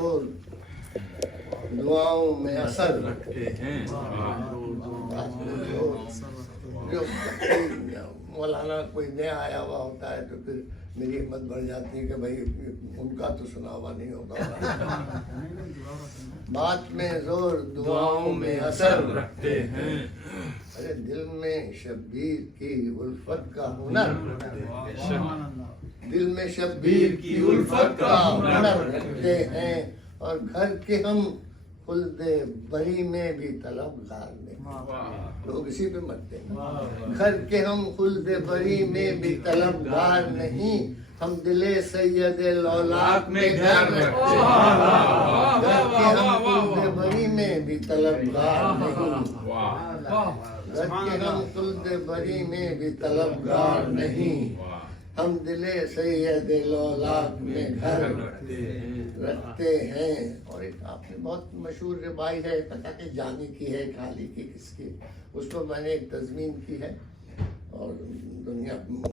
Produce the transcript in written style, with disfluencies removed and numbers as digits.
اور دعاؤں میں اثر رکھتے ہیں. جو مولانا کوئی نیا آیا ہوا ہوتا ہے تو پھر میری ہمت بڑھ جاتی ہے کہ بھائی ان کا تو سنا ہوا نہیں ہوگا. بات میں زور دعاؤں میں اثر رکھتے ہیں. ارے دل میں شبیر کی الفت کا ہنر، دل میں شبیر کی الفت کا ہنر رکھتے ہیں. اور گھر کے ہم خلد بری میں بھی طلبگار نہیں. لوگ اسی پہ مرتے ہیں. گھر کے ہم خلد بری میں بھی طلبگار نہیں. ہم دل سید لولاک میں گھر رکھتے ہیں. گھر کے ہم خلد بری میں بھی طلبگار نہیں. گھر کے ہم خلد بری میں بھی طلبگار نہیں. ہم دل سید لولاک میں گھر رکھتے ہیں. اور ایک آپ نے بہت مشہور ربائی ہے، پتہ کہ جانی کی ہے خالی کی کس کی، اس کو میں نے ایک تضمین کی ہے اور دنیا